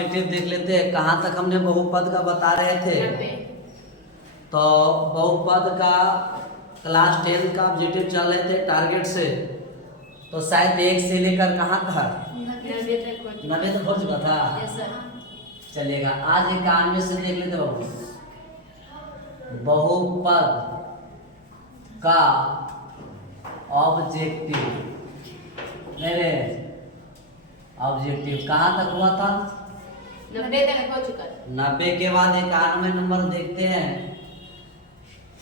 Objective देख लेते हैं। कहाँ तक हमने बहुपद का बता रहे थे। तो बहुपद का क्लास 10 का ऑब्जेक्टिव चल रहे थे टारगेट से, तो शायद 1 से लेकर कहाँ था 90 तक हो चुका था। चलेगा, आज 91 से देख लेते बाबू। बहुपद का ऑब्जेक्टिव, मेरे ऑब्जेक्टिव कहाँ तक हुआ था 90 तक हो चुका। 90 के बाद 91 नंबर देखते हैं।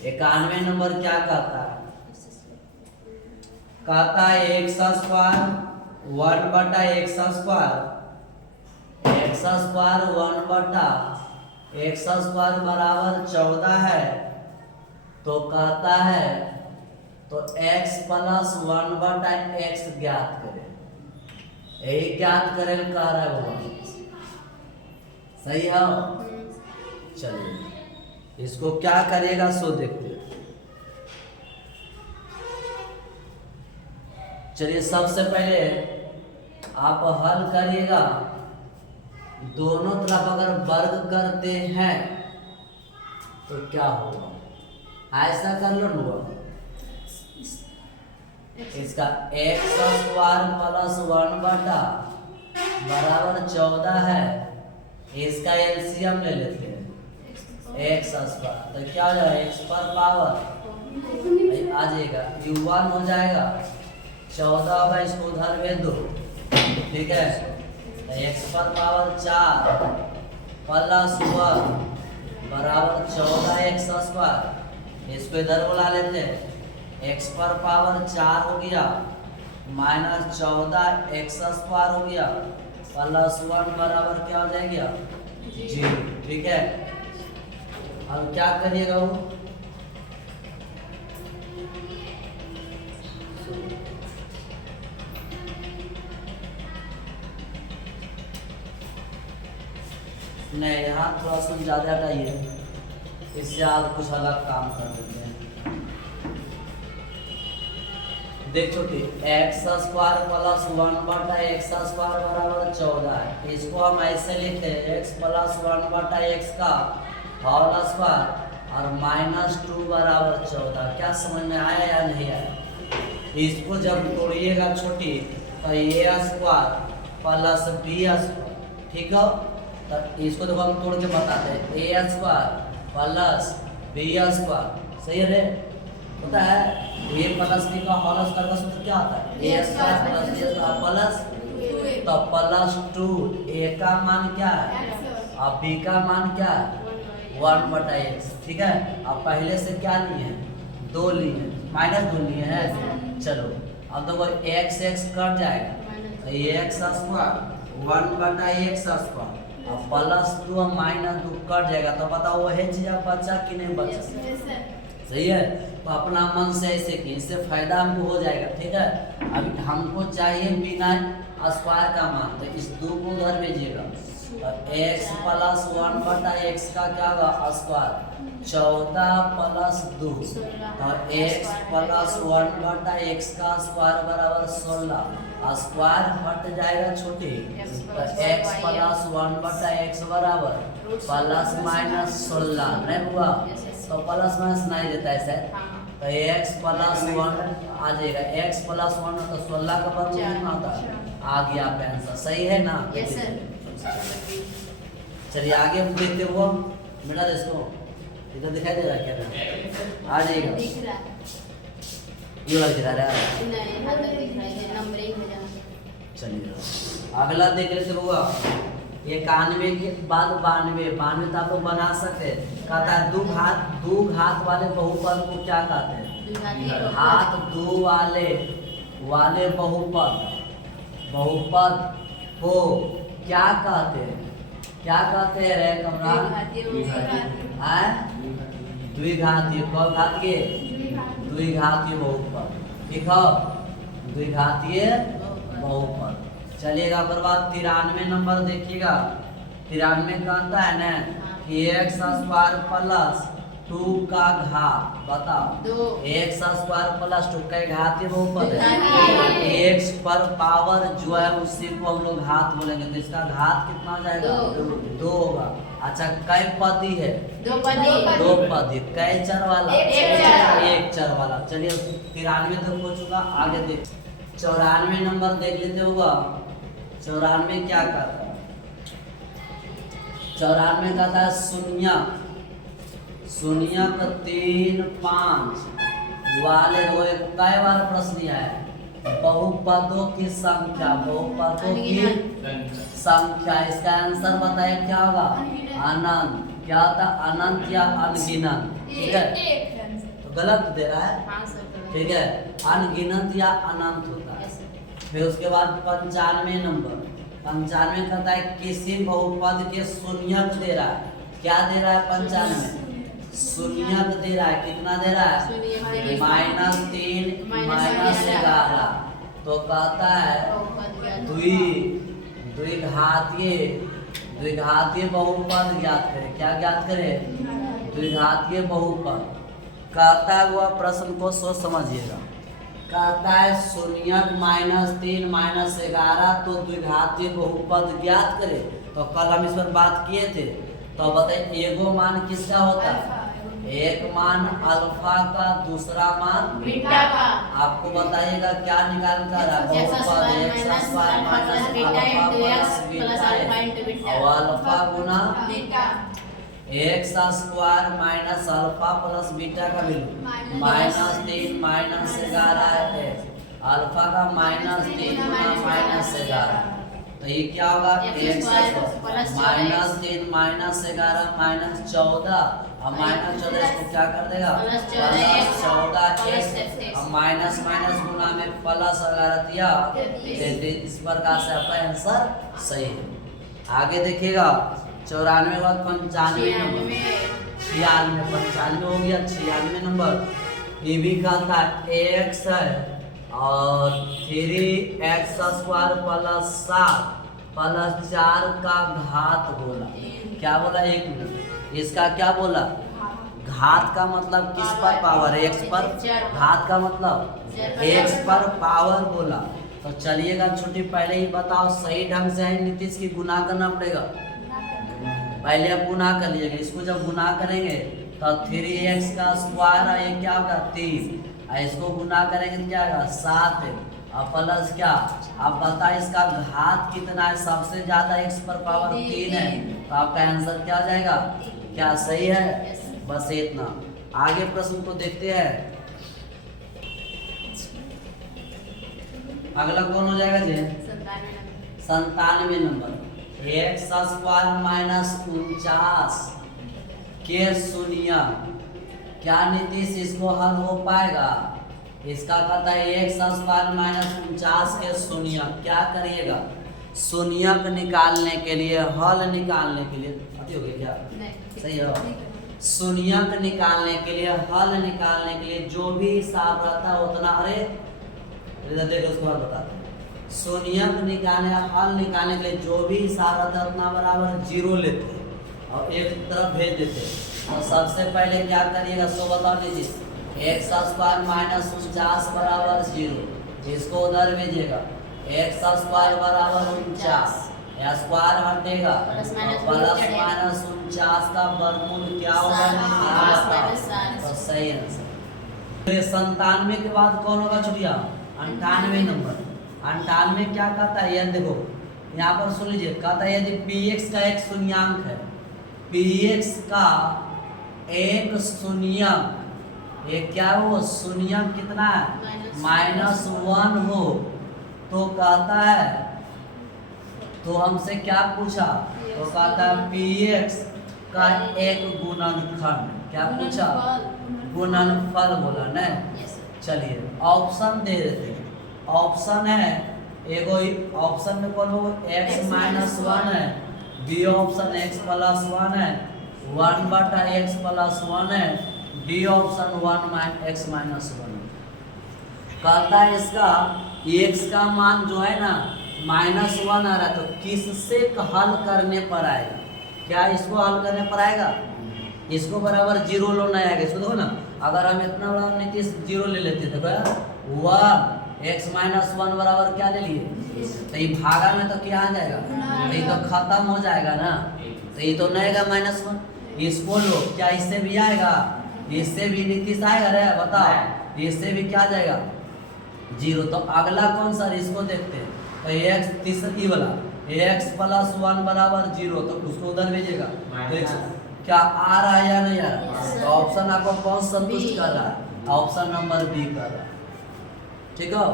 91 नंबर क्या कहता है? कहता है x square 1/x², x² 1/x² बराबर 14 है। तो कहता है तो x + 1/x ज्ञात करें। यही ज्ञात करें कह रहा है वो, सही है। चलिए इसको क्या करिएगा सो देखते हैं। चलिए सबसे पहले आप हल करिएगा। दोनों तरफ अगर वर्ग करते हैं तो क्या होगा, ऐसा कर लो ना। इसका x² + 1/14 है। इसका एलसीएम ले लेते हैं x², तो क्या हो जाएगा x पर पावर आ जाएगा u1 हो जाएगा। 14 होगा, इसको उधर भेज दो, ठीक है। तो x पर पावर 4 + 1 बराबर 14x²। इसको इधर बुला लेते हैं। x पर पावर 4 हो गया -14x² हो गया +1 बराबर क्या हो जाएगा 0, ठीक है। अब क्या करिएगा वो, नहीं यहाँ थोड़ा सा ज्यादा हटाइए, इससे आप कुछ अलग काम कर देते हैं। देखो x² + 1/x² बराबर 14 है। इसको हम ऐसे लिखते हैं x + 1/x का होल स्क्वायर और -2 बराबर 14। क्या समझ में आया या नहीं आया? इसको जब तोड़िएगा छोटी तो a² + b², ठीक है। तो इसको तो हम तोड़ के बताते हैं a² + b², सही है। होता है a + b का होल स्क्वायर का सूत्र क्या होता है a² + b² तो +2। a का मान क्या है और b का मान क्या है 1/x, ठीक है। अब पहले से क्या लिए 2 लिए, -2 लिए हैं। चलो अब देखो x कट जाएगा तो x² 1/x² अब +2 -2 कट जाएगा। तो बताओ वही चीज बचा कि नहीं बचा? सही है। तो अपना मन से ऐसे कि इससे फायदा हमको हो जाएगा, ठीक है। अभी हमको चाहिए बिना स्क्वायर का मान, तो इस 2 को उधर भेजिएगा। तो x + 1/x का क्या होगा स्क्वायर 14 + 2, तो x + 1/x का स्क्वायर बराबर 16। स्क्वायर हट जाएगा छोटी, तो x + 1/x बराबर ±16 नहीं हुआ, तो प्लस माइनस नहीं देता है सर। तो x + 1 आ जाएगा, x + 1 तो 16 का वर्ग कितना होता है, आ गया आपका आंसर, सही है ना। चलिए आगे देखते हुआ मिला इसको, इधर दिखाई दे रहा है क्या? आ जाएगा ये वाला दिखा रहा है। चलिए अगला देख लेते हुआ 91 के बाद 92 तो आप लोग बना सकते हैं। कहता है दो घात वाले बहुपद को क्या कहते हैं? घात 2 वाले बहुपद को क्या कहते हैं? क्या कहते हैं रे कमरा? द्विघातीय। कौन घातीय? द्विघातीय बहुपद, ठीक है, द्विघातीय बहुपद। चलिएगा फिर बात 93 नंबर देखिएगा। 93 कहता है ना कि x² + 2 का घात बताओ 2 x स्क्वायर प्लस 2 का घातीय बहुपद है घातीय। x पर पावर जो है उसी को हम लोग घात बोलेंगे तो इसका घात कितना हो जाएगा दो। 2 होगा। अच्छा कै पदी है 2 पदी 2 पदी कै चर वाला एक चर। एक चर वाला। चलिए 93 तक हो चुका आगे देख 94 नंबर देख लेते होगा 94 क्या करता है 94 कहता है शून्यक 3 5 वाले वो एक कै बार प्रश्न दिया है बहुपदों की संख्या बहुपदों की संख्या। इसका आंसर बताइए क्या होगा अनंत। क्या होता अनंत या अनगिनत ठीक है तो गलत दे रहा है हाँ सर ठीक है अनगिनत या अनंत होता है। फिर उसके बाद 95 नंबर 95 कहता है किसी बहुपद के शून्यक दे रहा है। क्या दे रहा है 95 शून्यक दे रहा है कितना दे रहा है शून्यक दे रहा है। -3 -11 -11 तो कहता है द्विघातीय बहुपद ज्ञात करें। क्या ज्ञात करें द्विघातीय बहुपद। कहता हुआ प्रश्न को सोच समझिएगा कहता है शून्यक -3 -11 तो द्विघातीय बहुपद ज्ञात करें। तो कल हम इस पर बात किए थे तो बताइए एगो मान किसका होता है एक मान अल्फा का दूसरा मान बीटा का। आपको बताइएगा क्या निकालता रहा x square x square minus beta into x plus alpha into beta और अल्फा गुना beta x square minus alpha plus beta का वैल्यू -3 -11 x अल्फा का -3 गुना -11 तो ये क्या होगा x प्लस -3 -11 -14 अब -14 इसको क्या कर देगा प्लस 14 14 अब माइनस गुना में प्लस अगर दिया इस प्रकार से आपका आंसर सही है। आगे देखिएगा 94 के बाद 95 नंबर 96 95 हो गया 96 नंबर ये भी कहता है x है और 3x स्क्वायर प्लस 7 प्लस 4 का घात बोला। क्या बोला 1 मिनट इसका क्या बोला घात का मतलब किस पर पावर x पर घात का मतलब x पर पावर बोला। तो चलिएगा छोटी पहले ही बताओ सही ढंग से है नीतीश की गुना करना पड़ेगा। पहले आप गुना कर लीजिएगा इसको जब गुना करेंगे तो 3x का स्क्वायर है ये क्या होगा 3 और इसको गुना करेंगे तो क्या होगा 7 है और प्लस क्या आप बता इसका घात कितना है सबसे ज्यादा x पर पावर 3 है तो आपका आंसर क्या हो जाएगा क्या सही है बस इतना। आगे प्रश्न को देखते हैं अगला कौन हो जाएगा जी 97 नंबर x स्क्वायर माइनस 49 के शून्य। क्या नीतीश इसको हल हो पाएगा इसका कहता है x स्क्वायर माइनस 49 के शून्य। क्या करिएगा शून्यक निकालने के लिए हल निकालने के लिए हो गया क्या सही है शून्यक निकालने के लिए हल निकालने के लिए जो भी हिसाब रहता है उतना अरे देखो उसको और बताते हैं शून्यक निकालने हल निकालने के लिए जो भी हिसाब रहता है उतना बराबर 0 लेते हैं और एक तरफ भेज देते हैं। और सबसे पहले क्या करिएगा सो बता दीजिए x स्क्वायर माइनस 49 बराबर 0 इसको उधर भेजिएगा x स्क्वायर बराबर 49 स्क्वायर हटेगा प्लस माइनस 49 का वर्गमूल क्या होगा तो सही आंसर। 97 के बाद कौन होगा छुटिया 98 नंबर 98 क्या कहता है यह देखो यहाँ पर सुन लीजिए कहता है यदि px का एक शून्यांक है px का एक शून्यक ये क्या हो शून्यक कितना है -1 हो तो कहता है तो हमसे क्या पूछा तो कहता है px का एक गुणनखंड। क्या पूछा गुणनफल बोला ना। चलिए ऑप्शन दे देते हैं ऑप्शन है एगो ऑप्शन में कौन हो x -1 है बी ऑप्शन x + 1 है 1/x + 1 है डी ऑप्शन 1 x -1 कहता है इसका x का मान जो है ना -1 आ रहा है तो किससे हल करने पर आएगा। क्या इसको हल करने पर आएगा इसको बराबर 0 लो नया आएगा। इसको देखो ना, अगर हम इतना बड़ा नीतीश 0 ले लेते थे तो 1 x माइनस 1 बराबर क्या ले लिए, तो ये भागा में तो क्या आ जाएगा, तो ये तो खत्म हो जाएगा ना, तो ये तो नहीं आएगा -1। इसको लो, क्या इससे भी आएगा, इससे भी नीतीश आएगा रे बताओ, इससे भी क्या आ जाएगा 0। तो अगला कौन सा, इसको देखते हैं। तो x तीसरी वाला x प्लस 1 बराबर 0, तो उसको उधर भेजेगा। क्या आ रहा है या नहीं आ रहा, तो ऑप्शन आपको कौन संतुष्ट कर रहा है, ऑप्शन नंबर बी कर रहा है। ठीक है,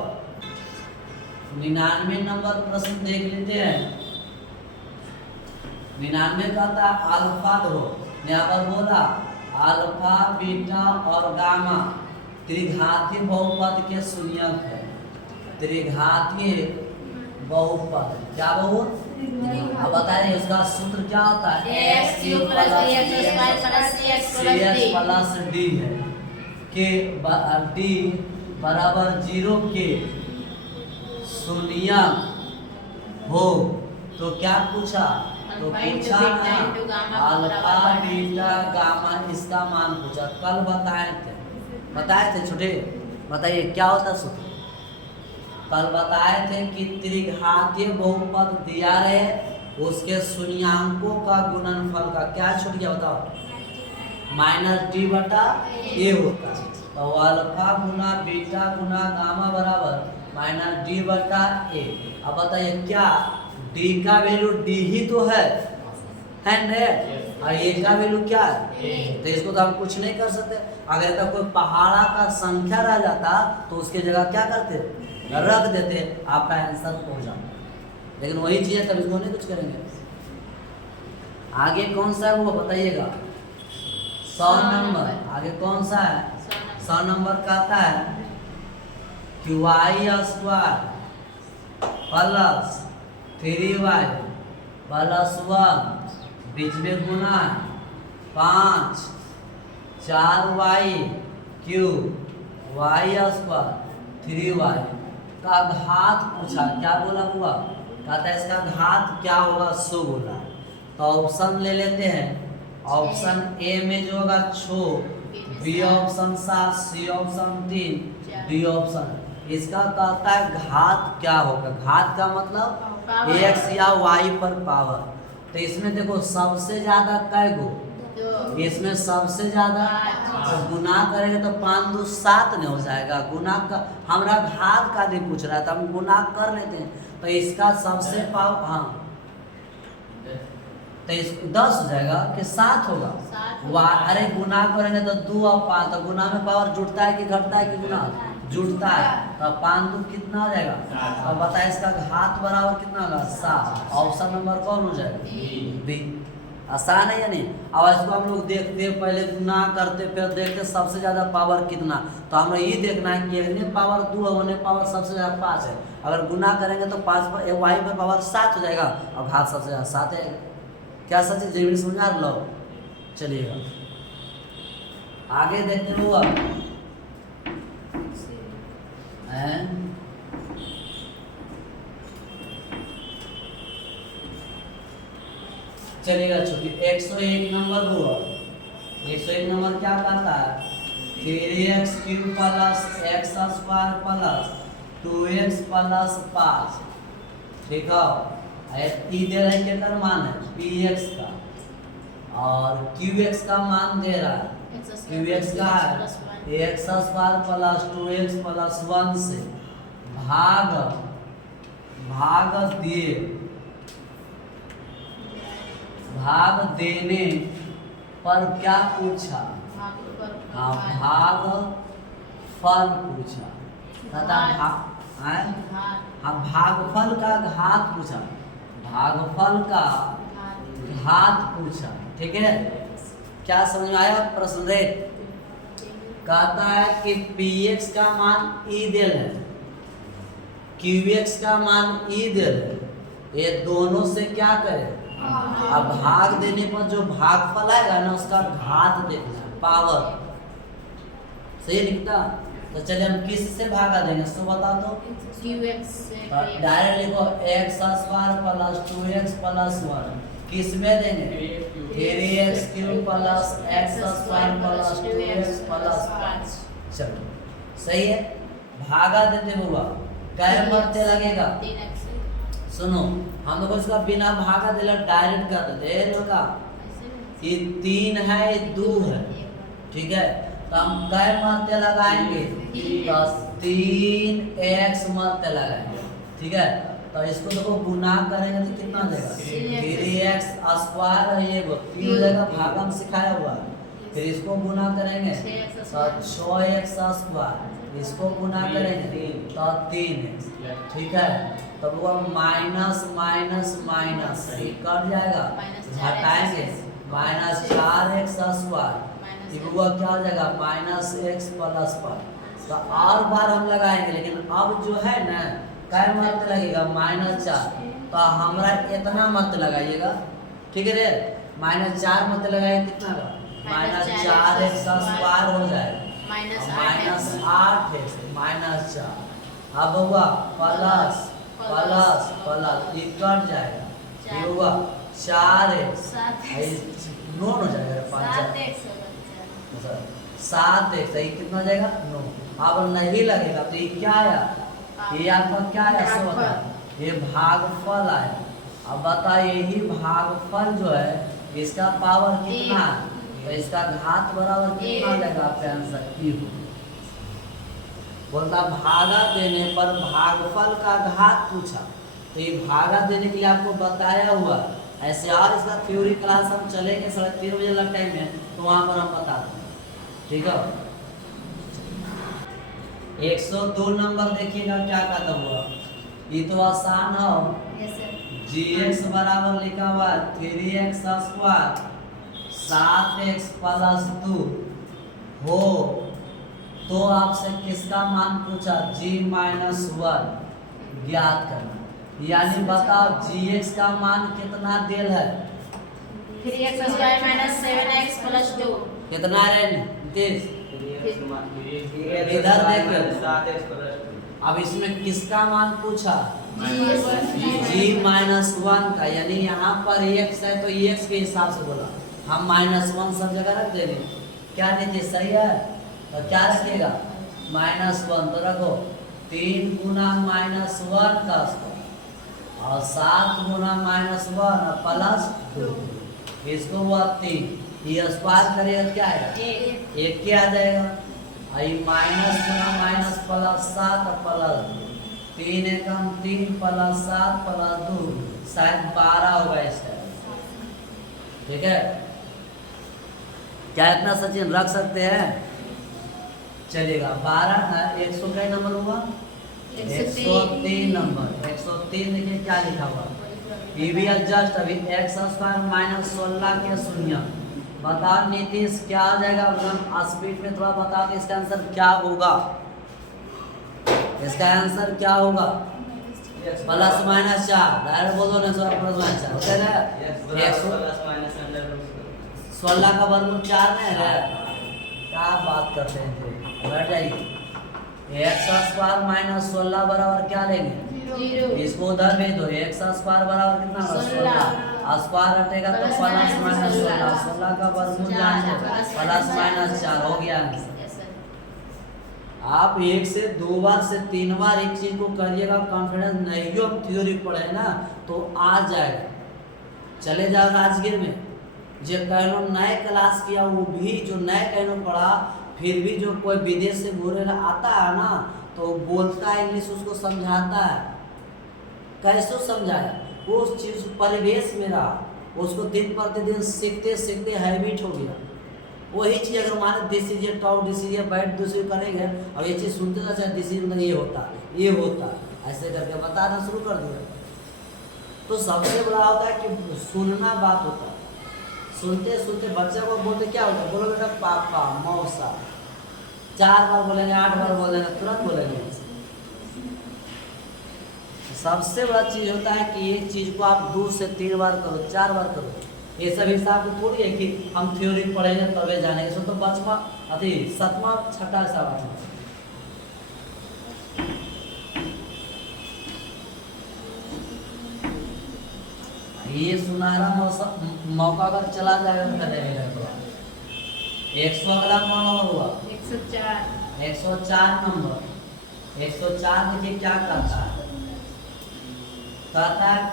99 नंबर प्रश्न देख लेते हैं। 99 कहता है अल्फा, दो यहाँ पर बोला अल्फा बीटा और गामा त्रिघातीय बहुपद के शून्यक है। त्रिघातीय बहुपद क्या बहुत, अब बताइए उसका सूत्र क्या होता है, x cube plus bx plus cx plus D है के डी बराबर 0 के शून्य हो। तो क्या पूछा, तो पूछा ना अल्फा बीटा गामा, इसका मान पूछा। कल बताए थे छोटे, बताइए क्या होता सूत्र, कल बताए थे कि त्रिघातीय बहुपद दिया रहे, उसके शून्यांकों का गुणनफल का क्या छूट गया बताओ, -d बटा a होता है। तो अल्फा गुना बीटा गुना गामा बराबर -d बटा a। अब बताइए क्या d का वैल्यू d ही तो है ना, और a का वैल्यू क्या है, तो इसको तो हम कुछ नहीं कर सकते। अगर तो कोई पहाड़ा का संख्या रह जाता तो उसके जगह क्या करते, रख देते, आपका आंसर हो जाता। लेकिन वही चीज है, तब इसको नहीं कुछ करेंगे। आगे कौन सा है वो बताइएगा, 100 नंबर। आगे कौन सा है, 100 नंबर कहता है कि y square plus 3y plus 1 बीच में गुना 5 4y cube y square 3y का घात पूछा। क्या बोला हुआ, कहता है इसका घात क्या होगा 100 बोला। तो ऑप्शन ले लेते हैं। ऑप्शन ए में जो होगा 6, B option 7, C option 3, D option. इसका कहता है घात क्या होगा, घात का मतलब x या y पर पावर। तो इसमें देखो सबसे ज्यादा कै गो, इसमें सबसे ज्यादा, तो गुना करेंगे तो 5 2 7 नहीं हो जाएगा। गुना का हमारा घात का नहीं पूछ रहा था, हम गुना कर लेते हैं। तो इसका सबसे पावर, हाँ तो इस 10 हो जाएगा कि 7 होगा। अरे गुना करेंगे तो 2 और 5, तो गुना में पावर जुड़ता है कि घटता है कि गुना जुड़ता है। तो 5 2 कितना हो जाएगा, अब बताए इसका घात बराबर कितना होगा 7। ऑप्शन नंबर कौन हो जाएगा, बी। आसान है या नहीं। अब इसको हम लोग देखते पहले गुना करते फिर देखते सबसे ज्यादा पावर कितना। तो हमें ये देखना है कि इतने पावर 2 है, उन्हें पावर सबसे ज्यादा 5 है। अगर गुना करेंगे तो 5 पर y पे पावर 7 हो जाएगा और घात सबसे ज्यादा 7 है। क्या सच है, जमीन समझा लो। चलिएगा आगे देखते हुआ चलेगा छोटी। 101 नंबर हुआ। 101 नंबर क्या कहता है, 3x cube plus x square plus 2x plus 5। ठीक है, ई दे रहा है क्या मान है px का, और qx का मान दे रहा है, qx का है x square plus 2x plus 1 से भाग देने पर क्या पूछा, हाँ भाग फल पूछा। हाँ भागफल का घात पूछा, भागफल का घात पूछा। ठीक है, क्या समझ में आया प्रश्न रे। कहता है कि px का मान ई दिल है, qx का मान ई दिल है, ये दोनों से क्या करें, अब भाग देने पर जो भागफल आएगा ना उसका घात देखना, पावर। सही लिखता। तो चलिए हम किस से भागा देंगे तो बता दो। डायरेक्ट लिखो x square plus 2x plus 1 किस में देंगे 3x³ plus x² plus 2x plus 5। चलो सही है, भागा देते हुआ क्या मध्य लगेगा। 3x सुनो हम लोग इसका बिना भागा दिला डायरेक्ट कर देते हैं लोग का, ये 3 है ये 2 है, ठीक है। तो हम क्या मध्य लगाएंगे, प्लस 3x मध्य लगाएंगे, ठीक है। तो इसको देखो गुना करेंगे तो कितना देगा 3x² है, ये 3 हो जाएगा, भागा में सिखाया हुआ है। फिर इसको गुना करेंगे तो 6x², इसको गुना करेंगे तो 3x, ठीक है। तब वो माइनस माइनस माइनस कट जाएगा, घटाएंगे -4x², वो क्या हो जाएगा -x प्लस 5। तो और बार हम लगाएंगे, लेकिन अब जो है ना क्या मत लगेगा -4, तो हमारा इतना मत लगाइएगा, ठीक है रे। -4 मत लगाएंगे कितना का -4x² हो जाएगा, -8x -4। अब हुआ प्लस प्लस प्लस ये कट जाएगा, ये हुआ 4x नोट हो जाएगा 7x, ये कितना हो जाएगा 9। अब नहीं लगेगा तो ये क्या आया, ये आपका क्या आया सो बता, ये भागफल आया। अब बताइए यही भागफल जो है इसका पावर कितना है, तो इसका घात बराबर कितना हो जाएगा आपका आंसर ई बोलता। भागा देने पर भागफल का घात पूछा, तो ये भागा देने के लिए आपको बताया हुआ ऐसे। और इसका थ्योरी क्लास हम चलेंगे 3:30 बजे वाला टाइम में, तो वहां पर हम बता दें, ठीक है। 102 नंबर देखिएगा क्या कहता हुआ, ये तो आसान है। gx बराबर लिखा हुआ 3x² 7x प्लस 2 हो, तो आपसे किसका मान पूछा g-1 ज्ञात करना, यानी बताओ gx का मान कितना दिल है 3x² - 7x प्लस 2 कितना है नीतीश, इधर देखिए। अब इसमें किसका मान पूछा g-1 का, यानी यहाँ पर x है तो x के हिसाब से बोला, हम -1 सब जगह रख देंगे। क्या नीतीश सही है, तो क्या रखिएगा -1, तो रखो 3 गुना -1 का स्क्वायर और 7 गुना -1 और प्लस 2, इसको हुआ 3, ये स्क्वायर करेगा क्या आएगा 1 क्या आ जाएगा, आई माइनस गुना माइनस प्लस 7 प्लस 3 एकम 3 प्लस 7 प्लस 2 शायद 12 होगा इसका, ठीक है। क्या इतना सचिन रख सकते हैं, चलेगा 12 100 का नंबर हुआ 103 नंबर 103। देखिए क्या लिखा हुआ, ये भी एडजस्ट अभी x² - 16 के शून्य। बताओ नीतीश क्या आ जाएगा, स्पीड में थोड़ा बता दो इसका आंसर क्या होगा, इसका आंसर क्या होगा +-4 डायरेक्ट बोलो ना, +-4 होता है ना, 16 का वर्गमूल 4 में है, क्या बात करते हैं, बैठ जाइए। x² - 16 बराबर क्या लेंगे 0, इसको उधर भेज दो, x² बराबर कितना 16, स्क्वायर हटेगा तो +-16, 16 का वर्गमूल जान +-4 हो गया आंसर। आप 1 से 2 बार से 3 बार एक चीज को करिएगा, कॉन्फिडेंस नहीं हो, थ्योरी पढ़े ना तो आ जाएगा, चले जाओ राजगीर में जो कहनो नए क्लास किया, वो भी जो नए कहनो पढ़ा, फिर भी जो कोई विदेश से घूरे आता है ना तो बोलता है इंग्लिश, उसको समझाता है, कैसे समझाया, वो उस चीज परिवेश में रहा, उसको दिन प्रतिदिन सीखते सीखते हैबिट हो गया। वही चीज़ अगर मान this is a top, this is a bat, दूसरे करेंगे और ये चीज़ सुनते ना, दिस इज मतलब ये होता ऐसे करके बताना शुरू कर दिया। तो सबसे बड़ा होता है कि सुनना बात होता है, सुनते सुनते बच्चे को बोलते क्या होता है, बोलो बेटा पापा मौसा, 4 बार बोलेंगे 8 बार बोलेंगे तुरंत बोलेंगे। सबसे बड़ा चीज़ होता है कि एक चीज़ को आप 2 से 3 बार करो, 4 बार करो, ये सब हिसाब से थोड़ी है कि हम थ्योरी पढ़ेंगे तबे जानेंगे, सो तो 5वां अथी 7वां 6ठा हिसाब आता है। ये सुनहरा मौका अगर चला जाएगा तो करेगा तो 100 अगला कौन और हुआ 104 104 नंबर 104 देखिए क्या कहता है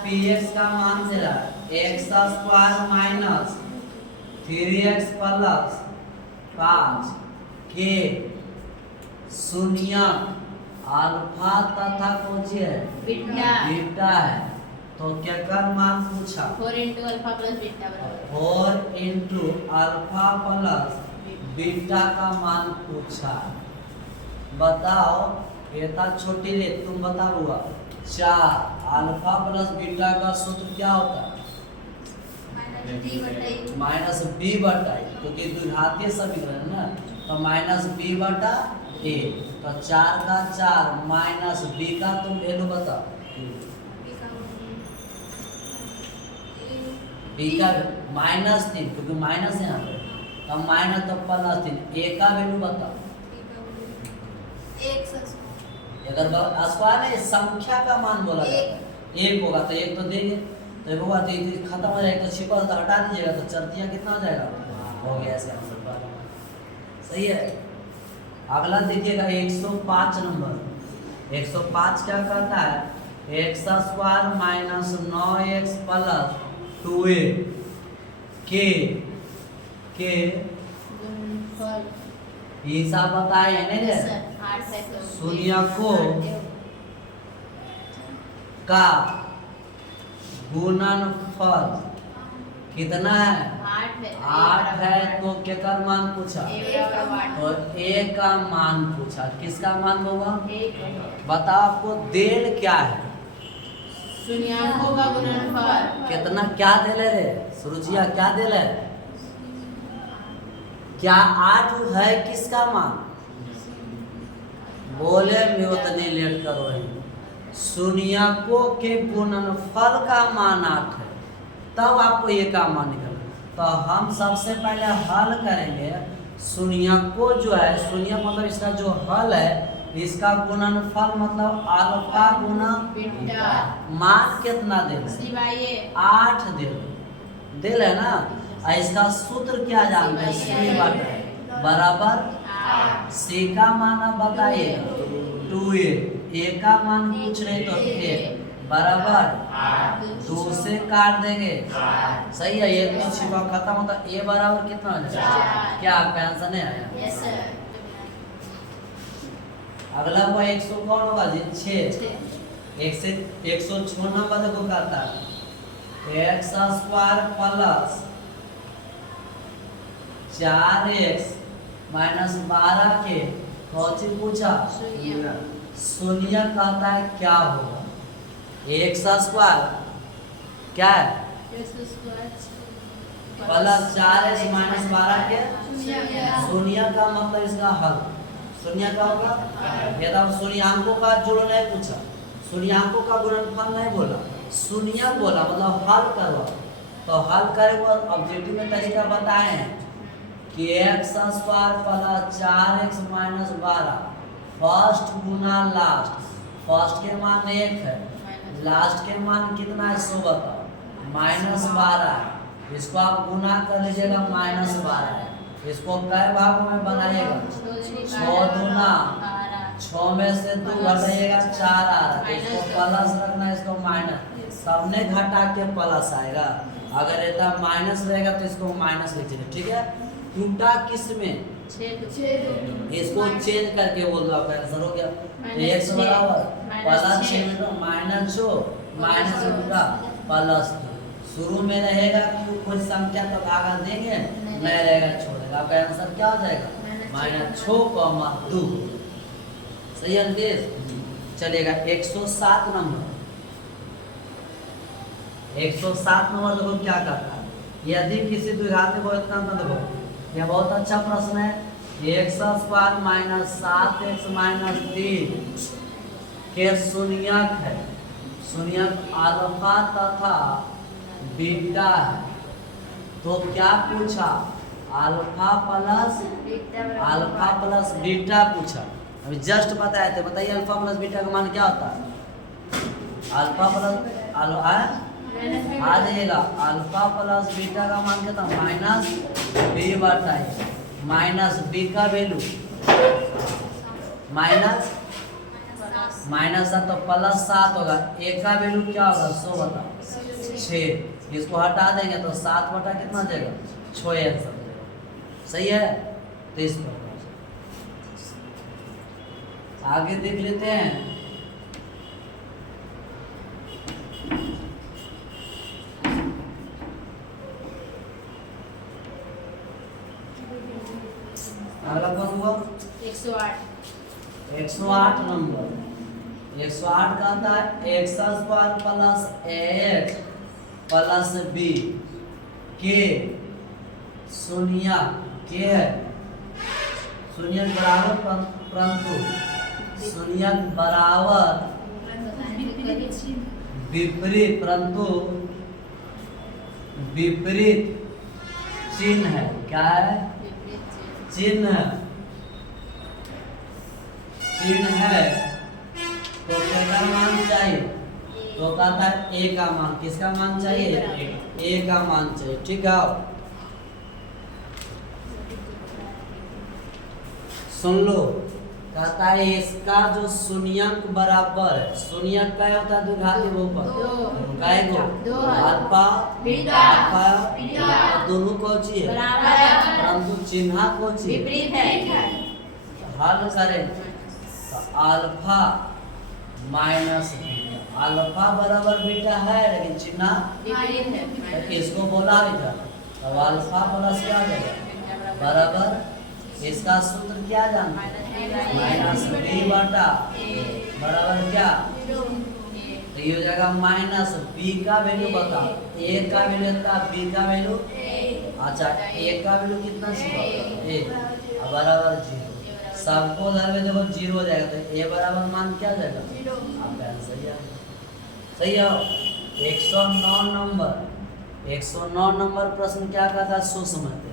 px का मान दे रहा है x square minus 3x plus 5 के शून्य अल्फा तथा कुछ है बीटा बीटा है तो क्या कर मान पूछा 4 into अल्फा प्लस बीटा बराबर 4 इंटू अल्फा प्लस बीटा का मान पूछा। बताओ बेटा छोटी रे तुम बताओ 4 अल्फा प्लस बीटा का सूत्र क्या होता है माइनस बी बटा ए क्योंकि द्विघातीय समीकरण ना तो माइनस बी बटा ए तो 4 का 4 माइनस बी का तुम वैल्यू बताओ बी का माइनस 3 क्योंकि माइनस है यहाँ पे तो माइनस तो प्लस 3 ए का वैल्यू बताओ अगर स्क्वायर में संख्या का मान बोला जाता एक होगा तो एक तो देंगे तो होगा तो एक खत्म हो जाएगा तो छिपा तो हटा दीजिएगा तो चरतिया कितना हो जाएगा हो गया ऐसे आंसर सही है। अगला देखिएगा 105 नंबर 105 क्या कहता है x square minus 9x plus 2a के गुणनफल हिसाब बताए है नहीं रे 8 है तो शून्य को का गुणनफल कितना है 8 है तो क्या का मान पूछा तो a का मान पूछा किसका मान होगा बताओ आपको देल क्या है शून्याङ्कों का गुणनफल कितना क्या देले रे सुरुचिया क्या देले क्या 8 है किसका मान बोले मैं उतनी लेट करो शून्यकों के गुणनफल का मान 8 है तब आपको ये का मान निकलना तो हम सबसे पहले हल करेंगे शून्यकों जो है शून्य मतलब इसका जो हल है इसका गुणनफल मतलब अल्फा गुना बीटा मान कितना दे सिवाय 8 दिल है ना और इसका सूत्र क्या जानते हैं सी बटा बराबर सी का मान आप बताइए 2a a का मान पूछ रहे तो a बराबर 2 से काट देंगे सही है ये तो छिपा खत्म होता a बराबर कितना हो जाएगा क्या आपका आंसर नहीं आया यस सर अगला हुआ 100 कौन होगा जी 6 एक से 106 नंबर देखो कहता है x square plus 4x minus 12 के कौन पूछा शून्य कहता है क्या होगा x स्क्वायर क्या है प्लस 4x माइनस 12 के शून्य का मतलब इसका हल शून्य का होगा यदि शून्याङ्कों का जोड़ नहीं पूछा शून्याङ्कों का गुणनफल नहीं बोला शून्य बोला मतलब हल करो तो हल करेंगे ऑब्जेक्टिव में तरीका बताए हैं कि x square plus 4x minus 12 first गुना लास्ट फर्स्ट के मान 1 है लास्ट के मान कितना है 100 बताओ माइनस 12 इसको आप गुना कर लीजिएगा माइनस 12 इसको कई भागों में बनाइएगा 6 दूना 6 में से 2 घटाइएगा 4 आ रहा है इसको प्लस रखना इसको माइनस सबने घटा के प्लस आएगा अगर इतना माइनस रहेगा तो इसको माइनस लिख दीजिए ठीक है टूटा किस में इसको चेंज करके बोल दो आपका आंसर हो गया x बराबर प्लस 6 में तो माइनस 6 माइनस टूटा प्लस शुरू में रहेगा कि कोई संख्या तो आगे देंगे नहीं रहेगा छोड़ेगा आपका आंसर क्या हो जाएगा माइनस 6,2 सही है नीतीश चलेगा 107 नंबर 107 नंबर देखो क्या करता है यदि किसी द्विघात को इतना तो देखो यह बहुत अच्छा प्रश्न है x square minus 7x minus 3 के शून्यक है शून्यक अल्फा तथा बीटा है तो क्या पूछा अल्फा प्लस बीटा पूछा अभी जस्ट बताए थे बताइए अल्फा प्लस बीटा का मान क्या होता है अल्फा प्लस आ जाएगा अल्फा प्लस बीटा का मान कितना माइनस बी बटा ए माइनस बी का वैल्यू माइनस माइनस 7 तो प्लस 7 होगा ए का वैल्यू क्या होगा 100 बटा 6 इसको हटा देंगे तो 7 बटा कितना जाएगा 6 आंसर सही है। तो इस प्रकार आगे देख लेते हैं। अगला कौन हुआ 108 नंबर 108 का आता है x square plus x plus B के शून्य के है शून्य बराबर परंतु शून्य बराबर विपरीत परंतु विपरीत चिन्ह है क्या है चिन्ह है तो क्या मान चाहिए तो कहता है ए का मान किसका मान चाहिए ए का मान चाहिए ठीक है। सुन लो कहता है इसका जो शून्यक बराबर है शून्यक क्या होता है द्विघाती बहुपद काय को अल्फा अल्फा दोनों कौन सी है परंतु चिन्ह कौन सी विपरीत है हल करें तो अल्फा माइनस बीटा अल्फा बराबर बीटा है लेकिन चिन्ह विपरीत है तो इसको बोला भी था तो अल्फा प्लस क्या देगा बराबर इसका सूत्र क्या जानते हैं माइनस बी बटा बराबर क्या तो ये हो जाएगा माइनस बी का वैल्यू बताओ ए का वैल्यू था बी का वैल्यू अच्छा ए का वैल्यू कितना सी ए बराबर 0 सबको उधर में देखो 0 हो जाएगा तो ए बराबर मान क्या जाएगा आपका आंसर सही है। 109 नंबर प्रश्न क्या कहता है सो समझते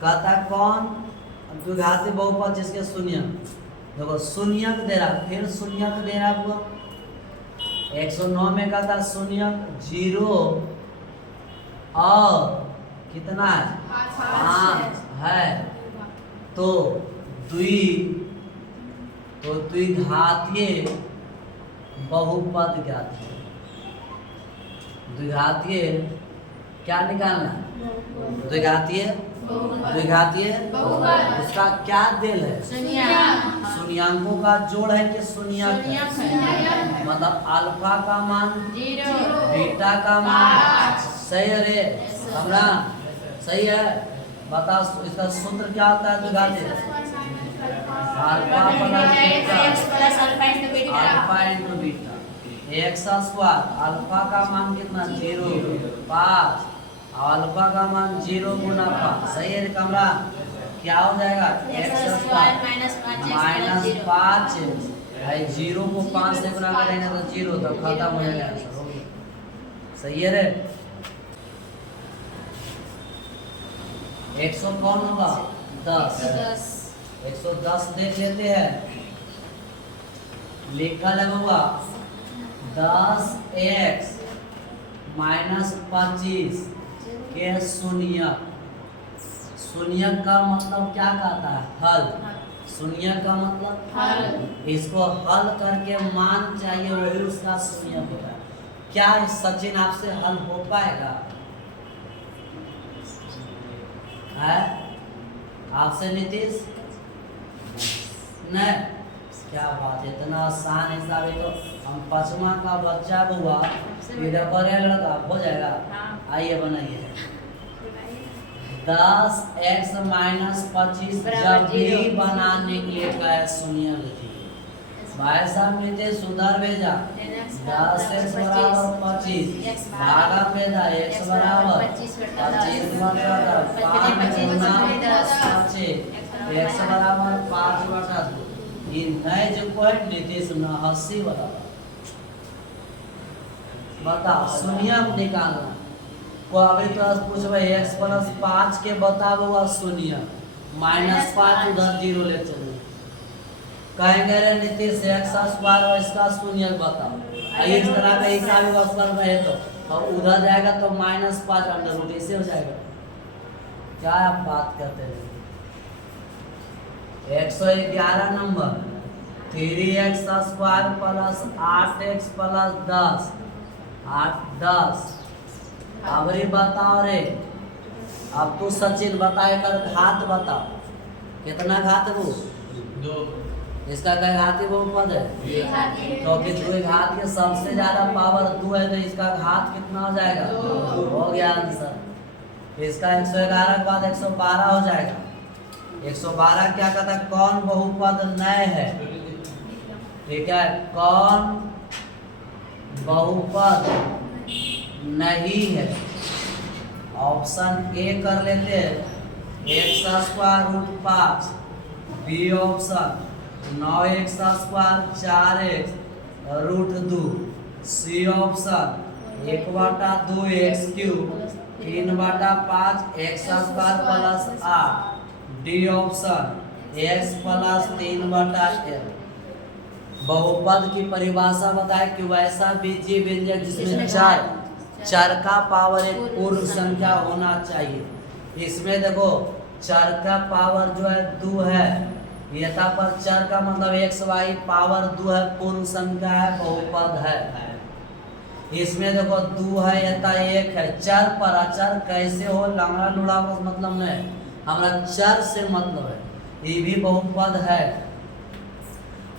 कहता है कौन द्विघाती बहुपद जिसके शून्य देखो शून्यक दे रहा फिर शून्यक दे रहा आपको 109 में कहता शून्यक 0 और कितना है 5 है तो द्विघातीय बहुपद ज्ञात है द्विघातीय क्या निकालना है द्विघातीय उसका क्या दिल है शून्यांकों का जोड़ है कि शून्यक है मतलब अल्फा का मान 0 बीटा का मान सही है रे कमरान सही है बताओ इसका सूत्र क्या होता है द्विघातीय alpha plus alpha into beta x square alpha का मान कितना 0 5 और अल्फा का मान 0 गुना 5 सही है कमरा क्या हो जाएगा एक्स स्क्वायर माइनस 5 भाई 0 को 5 से गुना करेंगे तो 0 तो खत्म हो जाएगा आंसर हो गया सही है रे 100 कौन होगा 10 110 देख लेते हैं लिखा लगेगा 10x माइनस 25 के शून्य शून्य का मतलब क्या कहता है हल शून्य का मतलब हल इसको हल करके मान चाहिए वही उसका शून्य होगा क्या सचिन आपसे हल हो पाएगा है आपसे नीतीश नहीं क्या बात है इतना आसान हिसाब है तो हम 5वां का बच्चा हुआ इधर पर लड़का हो जाएगा आइए बनाइए 10x माइनस 25 जब भी बनाने के लिए क्या शून्य लिखिए भाई साहब नीचे सुधार भेजा 10x बराबर 25 भागा भेजा x बराबर 25 बराबर 5 गुना 25 x बराबर 5 बटा 2 ये नए जो पॉइंट नीतीश न 80 बराबर बताओ शून्य निकालना को अभी तो पूछबे x प्लस 5 के बताओ शून्य माइनस 5 उधर 0 ले चलो कहेंगे रे नीतीश एक्स स्क्वायर और इसका शून्य बताओ। इस तरह का हिसाब क्वेश्चन में तो और उधर जाएगा तो -5 अंडर रूट ऐसे हो जाएगा। क्या आप बात करते हैं? 111 number 3x square plus 8x plus 10 8 10। अब रे बताओ रे, अब तू सचिन बताए कर घात बताओ कितना घात है वो 2 इसका क्या घाती बहुपद है क्योंकि तो 2 घात के सबसे ज्यादा पावर 2 है तो इसका घात कितना हो जाएगा 2 हो गया आंसर। इसका 111 के बाद 112 हो जाएगा। 112 क्या कहता है? कौन बहुपद नय है? ठीक है, कौन बहुपद नहीं है? ऑप्शन ए कर लेते हैं x square root 5, B option 9x square 4x root 2, C option 1/2x cube 3/5 x square plus 8, D option x plus 3/l। बहुपद की परिभाषा बताए कि वैसा बीजीय व्यंजक जिसमें चर का पावर एक पूर्ण संख्या होना चाहिए। इसमें देखो चर का पावर जो है 2 है, यथा पर चर का मतलब एक्स वाई पावर 2 है, पूर्ण संख्या है, बहुपद है। इसमें देखो 2 है यथा 1 है। चर पर अचर कैसे हो लंगड़ा लुड़ा मतलब नहीं, हमारा चर से मतलब है, ये भी बहुपद है।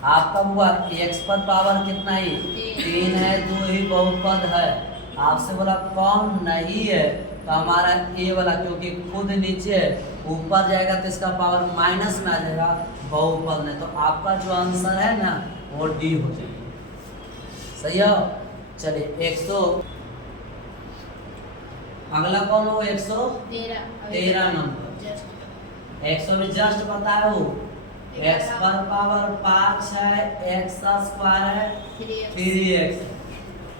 आपका हुआ x पर पावर कितना ही 3 है, 2 ही बहुपद है। आपसे बोला कौन नहीं है तो हमारा ए वाला, क्योंकि खुद नीचे ऊपर जाएगा तो इसका पावर माइनस में आ जाएगा, बहुपद नहीं। तो आपका जो आंसर है ना वो डी हो जाएगा। सही है। चलिए 100 अगला कौन हो 113 नंबर 100 में जस्ट बताओ x पर पावर 5 है, x स्क्वायर है 3x,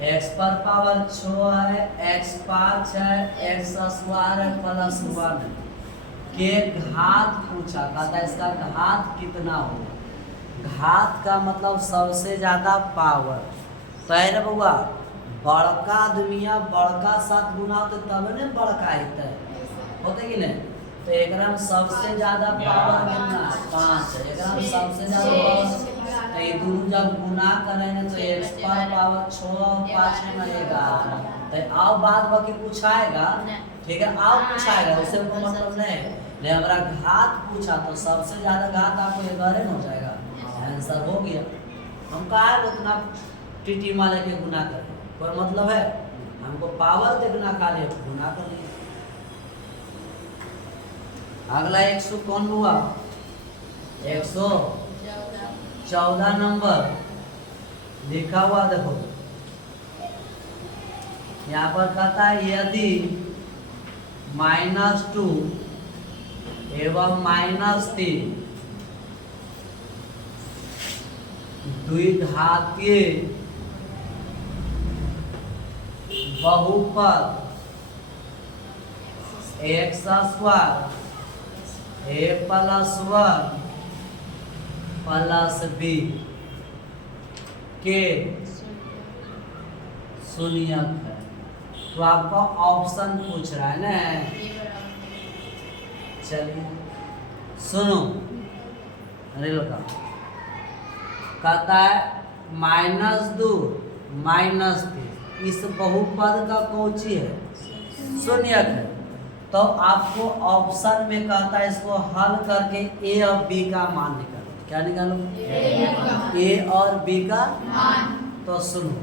x पर पावर 6 है, x 5 है, x स्क्वायर है प्लस 1 के घात पूछा, कहता है इसका घात कितना होगा। घात का मतलब सबसे ज्यादा पावर। पहले बउआ बड़का आदमिया बड़का 7 गुना होते तब ने बड़का होते होते कि नहीं। तो एकरा में सबसे ज्यादा पावर कितना 5 है, एकरा में सबसे ज्यादा पावर तो ये दोनों जब गुना करेंगे तो x पर पावर 6 और 5 में मिलेगा। तो आओ बाद बाकी पूछाएगा, ठीक है, आओ पूछाएगा, उससे कोई मतलब नहीं। ने हमारा घात पूछा तो सबसे ज्यादा घात आपको 11 हो जाएगा, आंसर हो गया। हम कहा है उतना टीटी माले के गुना करें, कोई मतलब है? हमको पावर देखना खाली गुना कर लिया। अगला 100 कौन हुआ 114 नंबर लिखा हुआ देखो, यहाँ पर कहता है यदि -2 एवं -3 द्विघातीय बहुपद x square a plus 1 plus b के शून्यक है। तो आपका ऑप्शन पूछ रहा है ना। चलिए सुनो, रेल का कहता है -2 -3 इस बहुपद का कौची है शून्यक है। तो आपको ऑप्शन में कहता है इसको हल करके ए और बी का मान निकालो। क्या निकालो? ए और बी का मान। तो सुनो,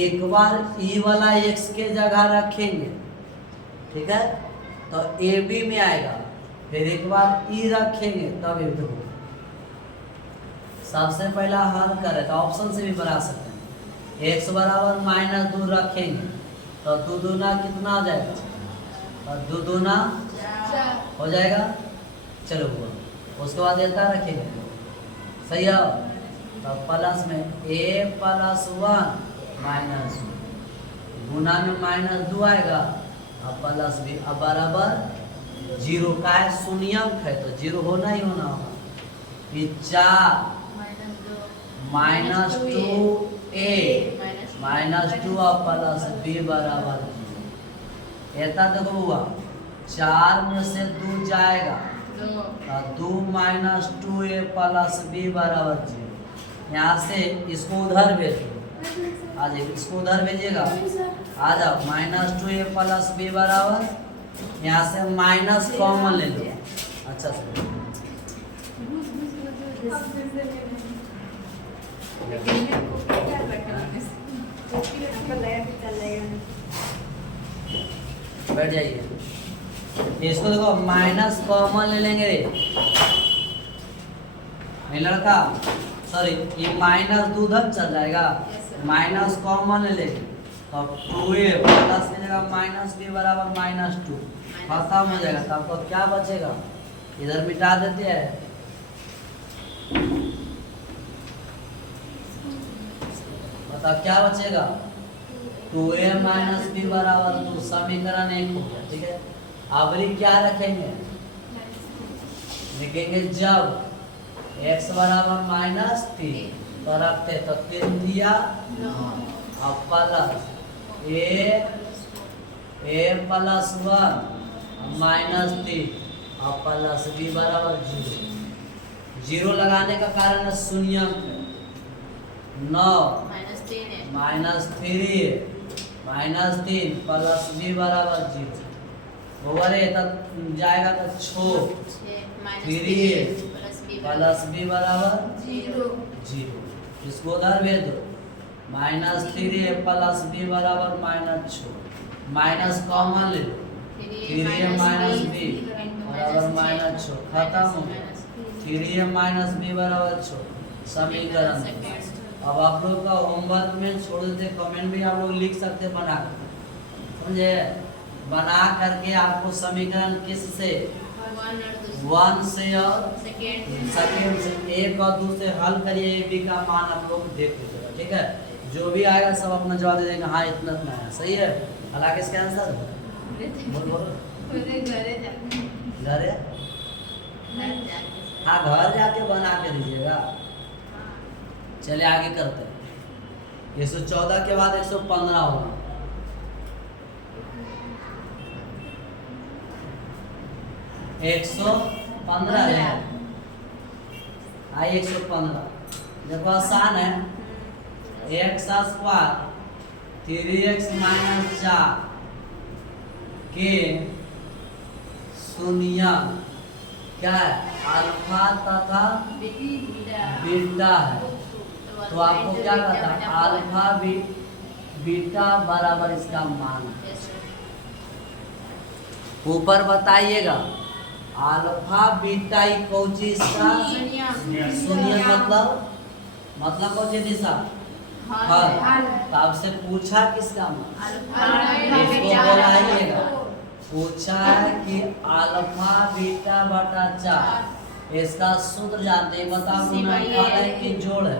एक बार ई वाला x के जगह रखेंगे, ठीक है, तो ए बी में आएगा, फिर एक बार ई रखेंगे तब ये होगा। सबसे पहला हल करें तो ऑप्शन से भी बना सकते हैं। x बराबर -2 रखेंगे तो 2 दूना कितना हो जाएगा, और 2 दूना हो जाएगा। चलो हुआ, उसके बाद डेल्टा रखेंगे, सही है। तो प्लस में a प्लस 1 माइनस गुना में -2 आएगा और प्लस भी अब बराबर 0 का है, शून्यक है तो 0 होना ही होना होगा। 4 माइनस टू ए माइनस टू प्लस बी बराबर ऐसा देखो हुआ 4 में से 2 जाएगा तो 2 माइनस टू ए प्लस बी बराबर 0। यहाँ से इसको उधर भेज दो, आ जाइए इसको उधर भेजिएगा, आ जाओ माइनस टू ए प्लस बी बराबर, यहाँ से माइनस कॉमन ले लो। अच्छा से बैठ जाइए, इसको देखो माइनस कॉमन ले लेंगे नहीं लड़का, सॉरी ये माइनस 2 उधर चल जाएगा, माइनस कॉमन ले लेंगे तब 2a प्लस मिलेगा माइनस b बराबर माइनस 2, खत्म हो जाएगा। तो आपको क्या बचेगा, इधर मिटा देते हैं, बताओ क्या बचेगा, 2a माइनस b बराबर 2, समीकरण 1 हो गया। ठीक है, अबरी क्या रखेंगे, लिखेंगे जब x बराबर माइनस 3 तो रखते तो 3 दिया अब प्लस a प्लस 1 माइनस 3 अब प्लस b बराबर 0 लगाने का कारण है शून्यंक 9 माइनस 3 माइनस 3 प्लस b बराबर 0 ओवर ए तक जाएगा तो 3 प्लस b बराबर 0। इसको उधर भेज दो, माइनस 3 प्लस b बराबर माइनस 6, माइनस कॉमन ले लो, 3 माइनस b बराबर माइनस 6, खत्म हो गया। 3 माइनस b बराबर 6 समीकरण। अब आप लोग का होमवर्क में छोड़ देते, कमेंट भी आप लोग लिख सकते बना कर, समझे, बना करके आपको समीकरण किस से 1 से और सेकेंड से 1 और 2 से हल करिए, ए बी का मान आप लोग देख लीजिएगा। ठीक है, जो भी आएगा सब अपना जवाब दे देंगे, हाँ इतना इतना है, सही है। हालांकि इसका आंसर घरे हाँ घर जाके बना के दीजिएगा। चलिए आगे करते हैं, 114 के बाद 115 होगा। एक सौ 15 है, आई 115 देखो आसान है, एक्स स्क्वायर 3x माइनस 4 के शून्य क्या है, अल्फा तथा बीटा है। तो आपको क्या कहता है, अल्फा बीटा बराबर इसका मान है। ऊपर बताइएगा अल्फा बीटा कौची इसका शून्य मतलब कौची दिशा हल। तो आपसे पूछा किसका मान, इसको बोलाइएगा, पूछा है कि अल्फा बीटा बटा 4 इसका सूत्र जानते हैं, बताओ गुणनफल है कि जोड़ है,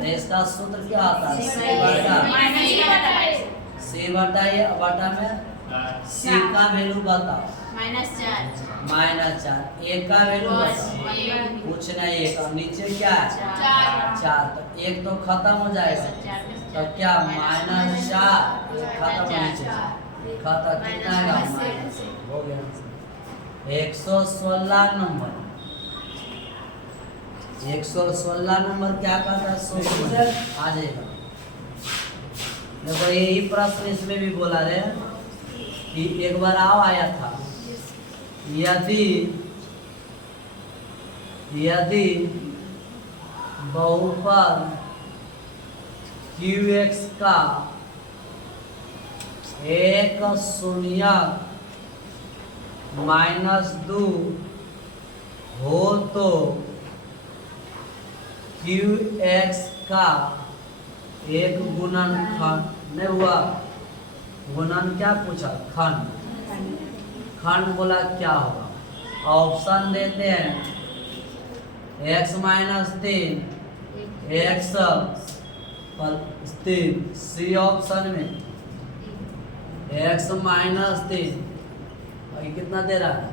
तो इसका सूत्र क्या आता है, सी बटा ये बटा में सी का वैल्यू बताओ -4 एक का वैल्यू बताओ, पूछना एक और नीचे क्या है 4, तो एक तो खत्म हो जाएगा, तो क्या -4 खत्म नीचे खत्म, कितना आएगा हो गया। 116 नंबर 116 नंबर क्या कहता है, सूत्र आ जाएगा। देखो यही प्रश्न इसमें भी बोला रहे कि एक बार आओ आया था, यदि बहुपद QX का एक शून्यक -2 हो तो QX का एक गुणनखंड नहीं हुआ, गुणन क्या पूछा, खंड बोला क्या होगा, ऑप्शन देते हैं x -3 x 3, सी ऑप्शन में x -3 और कितना दे रहा है,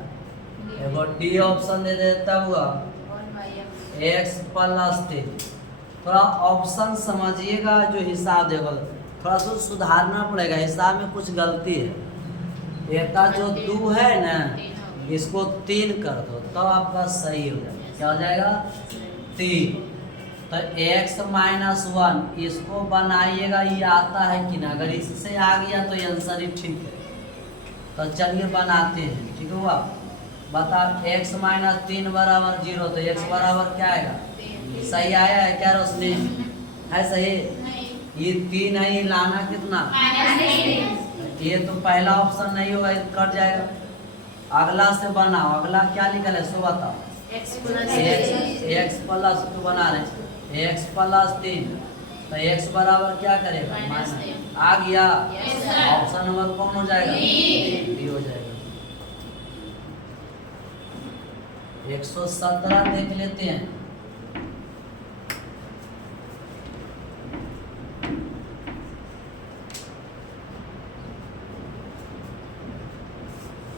एगो डी ऑप्शन दे देता हुआ एक्स प्लस 3। थोड़ा ऑप्शन समझिएगा, जो हिसाब देखो थोड़ा सा सुधारना पड़ेगा, हिसाब में कुछ गलती है। एक का जो 2 है ना, इसको 3 कर दो तब आपका सही हो जाएगा। क्या हो जाएगा? 3। तो x माइनस 1 इसको बनाइएगा, ये आता है कि ना? अगर इससे आ गया तो आंसर ही ठीक है। तो चलिए बनाते हैं, ठीक हुआ? बता, x माइनस 3 बराबर 0, तो x बराबर क्या आएगा? सही आया है क्या रोशनी? है सही? ये 3 है, ये लाना कितना? ये तो पहला ऑप्शन नहीं होगा, ये कट जाएगा। अगला से बनाओ, अगला क्या निकल है सो बताओ। x प्लस तो बना रहे, x प्लस 3, तो x बराबर क्या करेगा? माइनस। आ गया? ऑप्शन नंबर कौन हो जाएगा? बी हो जाएगा। 117 देख लेते हैं।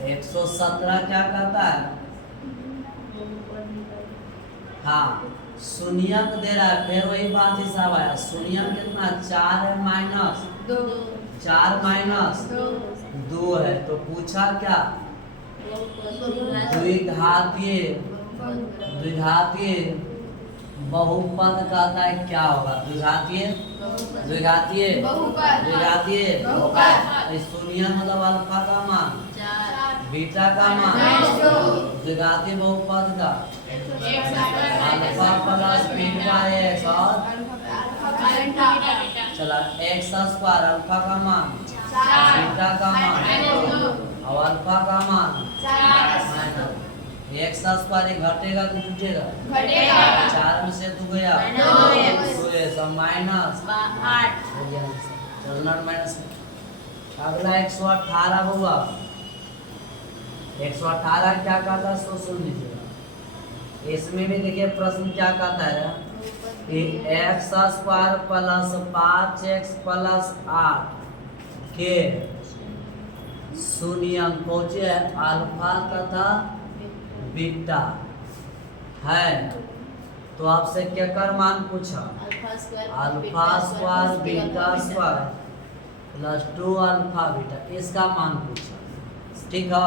एक 117 क्या कहता है? हाँ, शून्यक दे रहा है, फिर वही बात हिसाब आया। शून्यक कितना? 4 है माइनस 4 माइनस 2 है, तो पूछा क्या? द्विघातीय बहुपद कहता है, क्या होगा? द्विघातीय शून्य मतलब अल्फा का मान, बीटा का मान, द्विघातीय बहुपद का अल्फा प्लस बीटा एक्स और चला एक्स स्क्वायर, अल्फा का मान, बीटा का मान और अल्फा का मान माइनस एक्स स्क्वायर। घटेगा कि जुटेगा? 4 में से 2 गया, 2 माइनस 8 हो गया, माइनस। अगला 118 हुआ। 118 क्या कहता है सो सुन लीजिएगा। इसमें भी देखिए प्रश्न क्या कहता है कि x square plus 5x plus 8 के शून्य पहुंचे अल्फा तथा बीटा है। तो आपसे क्या कर मान पूछा? Alpha square beta square plus 2 alpha beta, इसका मान पूछा। ठीक है,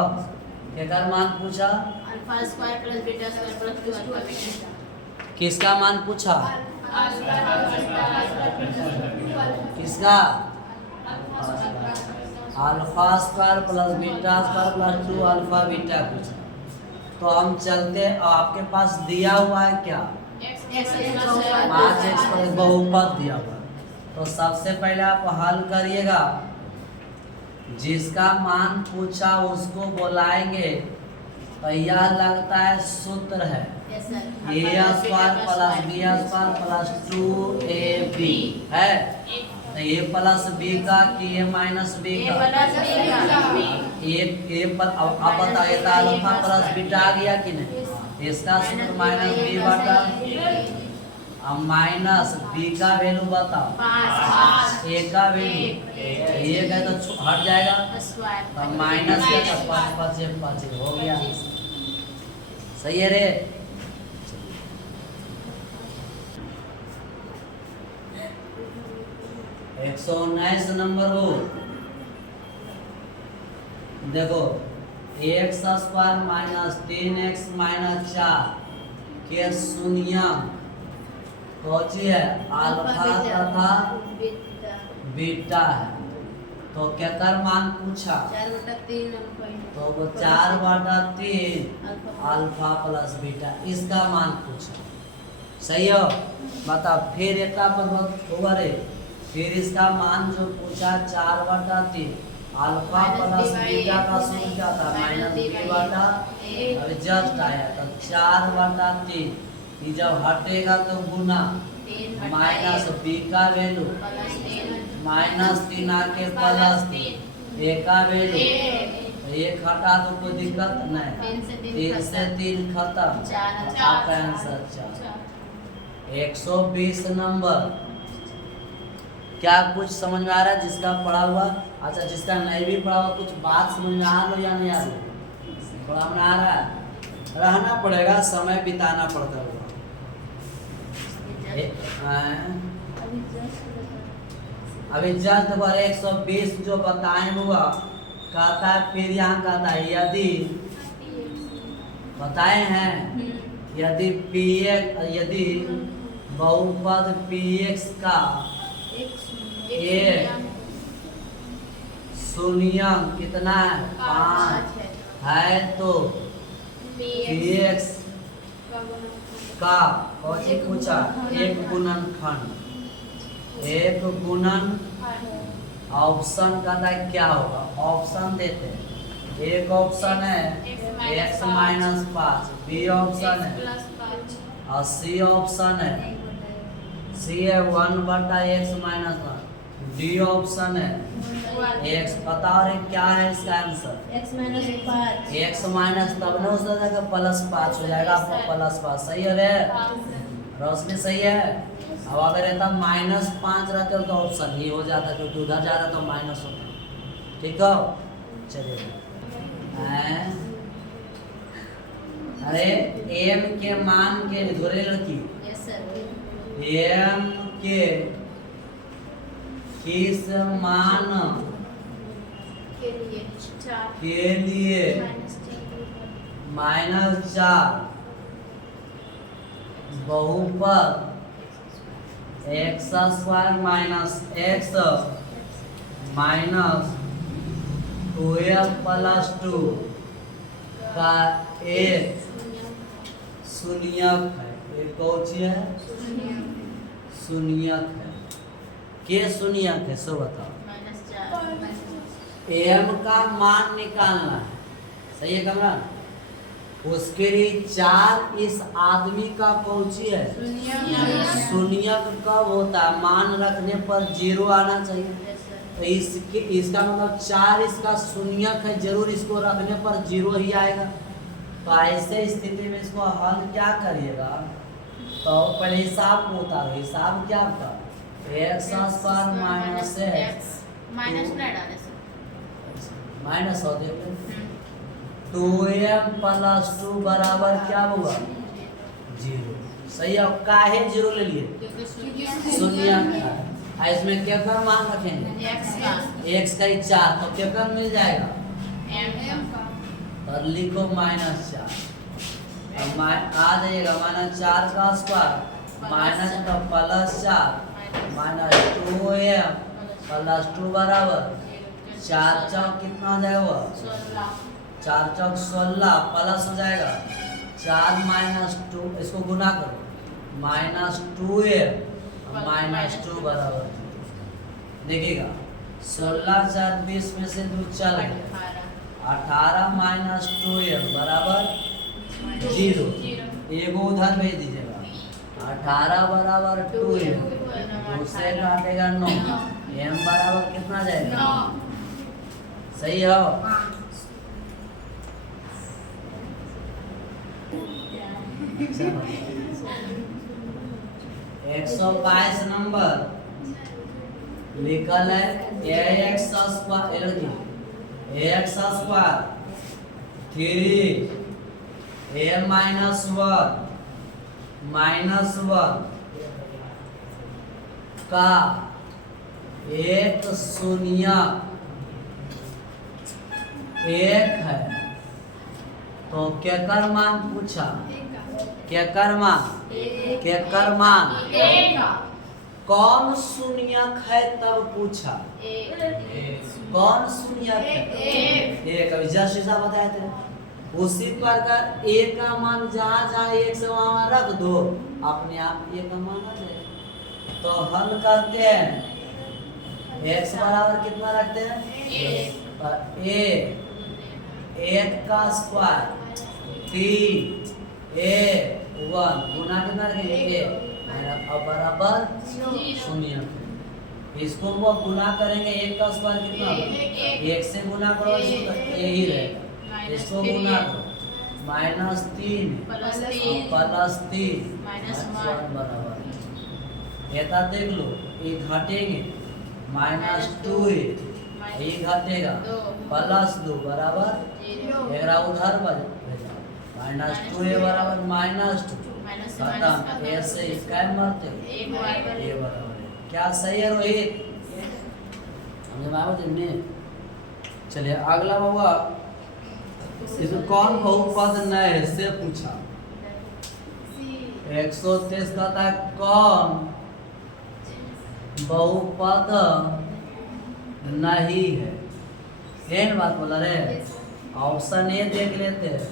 क्या कर मान पूछा? Alpha square plus beta square plus 2 alpha beta. किसका मान पूछा? किसका? Alpha square plus beta square plus 2 alpha beta पूछा। तो हम चलते, आपके पास दिया हुआ है क्या? 5x पर बहुपद दिया हुआ। तो सबसे पहले आप हल करिएगा, जिसका मान पूछा उसको बुलाएंगे। तो यह लगता है सूत्र है a square plus b square plus 2ab है। तो a प्लस b का कि a माइनस b का? a पर अब बताइए तो अल्फा प्लस बीटा आ गया कि नहीं? इसका सूत्र माइनस b बटा, अब माइनस b का वैल्यू बताओ, a का वैल्यू 1 है तो हट जाएगा, अब माइनस क्या था? 5 हो गया। सही है रे? 119 नंबर हो। देखो x square minus 3x minus 4 के शून्य पहुंची है अल्फा तथा बीटा है। तो क्या कर मान पूछा? 4/3 तो वो 4/3 अल्फा प्लस बीटा, इसका मान पूछा। सही हो? बता फिर एक होगा रे। फिर इसका मान जो पूछा 4/3 अल्फा प्लस बीटा का सूत्र क्या था? माइनस b बटा, अभी जस्ट आया तो 4/3, ये जब हटेगा तो गुना माइनस b का वैल्यू माइनस 3 आके प्लस 3, a का वैल्यू 1 हटा तो कोई दिक्कत नहीं, 3 से 3 खत्म, आपका आंसर 4। 120 नंबर। क्या कुछ समझ में आ रहा है जिसका पढ़ा हुआ? अच्छा, जिसका नहीं भी पढ़ा हुआ कुछ बात समझ में आ लो या नहीं आ लो? पढ़ा में आ रहा है? रहना पड़ेगा, समय बिताना पड़ता होगा। अभी जस्ट पर 120 जो बताए हुआ कहता है, फिर यहाँ कहता है यदि बताए हैं यदि यदि बहुपद px का एक शून्यंक कितना है 5 है तो px का कौची पूछा एक गुणन ऑप्शन का था क्या होगा, ऑप्शन देते हैं। एक ऑप्शन है x माइनस 5, बी ऑप्शन है और सी ऑप्शन है, सी है 1/x माइनस 1, डी ऑप्शन है x। बताओ रे क्या है इसका आंसर, x माइनस तब ना उसका जाएगा +5 हो जाएगा आपका +5। सही है रे रोशनी, सही है। अब अगर रहता -5 रहते तो ऑप्शन ही हो जाता, क्योंकि उधर जा रहा तो माइनस होता। ठीक है चलिए, अरे m के मान के लिए धोरे लड़की m के किस मान के लिए -4 बहुपद x² माइनस x माइनस 12+2 का एक शून्यक है। एक कौची है शून्यक है। के शून्यक है सो बताओ, m का मान निकालना है। सही है कमरा, उसके लिए 4 इस आदमी का कौची है शून्यक कब होता है, मान रखने पर 0 आना चाहिए। तो इसका मतलब 4 इसका शून्यक है, जरूर इसको रखने पर 0 ही आएगा। तो ऐसे स्थिति में इसको हल क्या करिएगा, तो पहले हिसाब को उतारो। हिसाब क्या था x² माइनस x माइनस हो देते 2m+2 बराबर क्या होगा 0। सही है। काहे 0 ले लिए शून्य, इसमें क्या का मान रखेंगे x का 4, तो क्या का मिल जाएगा तो लिखो -4। अब आ जाएगा -4 का स्क्वायर माइनस का +4 -2m+2 बराबर 4 चौक कितना हो जाएगा 4 चौक 16 प्लस हो जाएगा 4 - 2, इसको गुना करो -2m -2 बराबर देखिएगा 16 4 20 में से 2 चल गया 18 - 2m बराबर 0। एगो उधर भेज दीजिएगा 18 बराबर 2m, दूसरे काटेगा 9, m बराबर कितना जाएगा 9। सही है। 122 नंबर लिखल है ax² 3 a-1 का एक शून्यक 1 है। तो केकर मान पूछा, केकर मान कौन शून्यक है तब पूछा, कौन शून्यक है एक। अभी जस्ट ऐसा बताए थे। उसी प्रकार a का मान जहाँ जहाँ 1 से वहाँ रख दो, अपने आप a का मान आ जाएगा। तो हल करते हैं x बराबर कितना रखते हैं a 1 का स्क्वायर 3 a1 गुना कितना रखेंगे a बराबर 0। इसको वो गुना करेंगे 1 का स्क्वायर कितना होगा 1 से गुना करो इसको तो a ही रहेगा। इसको गुना करो -3 +3 -1 बराबर कहता देख लो ये घटेंगे -2 ये घटेगा +2 बराबर 0। उधर -2a बराबर -2 माइनस से खत्म। ए से क्या मारते हो? ए बराबर ये बराबर है। क्या सही है रोहित? समझ में आया तुमने? चलिए अगला हुआ, इसमें कौन बहुपद नए से पूछा। 123 कहता है कौन बहुपद नहीं है। एन बात बोला रे। ऑप्शन ए देख लेते हैं,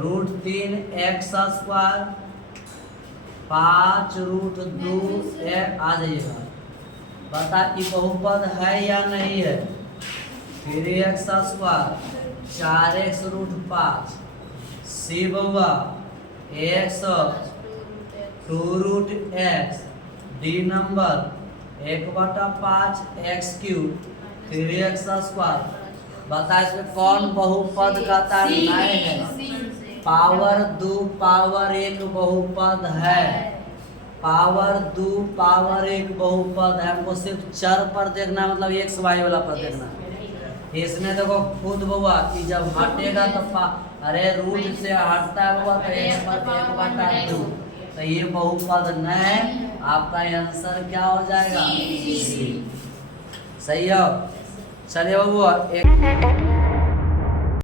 √3 x स्क्वायर 5 √2 आ जाइएगा। बता कि बहुपद है या नहीं है। 3x स्क्वायर 4x √5 सी बउआ x 2 √x D number 1/5 x³ 3x square. बता इसमें कौन बहुपद कहता है नहीं है। पावर 2 पावर 1 बहुपद है। पावर 2 पावर 1 बहुपद है। हमको सिर्फ चर पर देखना, मतलब x y वाला पर देखना। इसमें देखो खुद बउआ कि जब हटेगा तो अरे रूट से हटता है बउआ तो x पर 1/2। तो ये बहुपद न है। आपका आंसर क्या हो जाएगा? सी। सही है। चलिए बउआ एक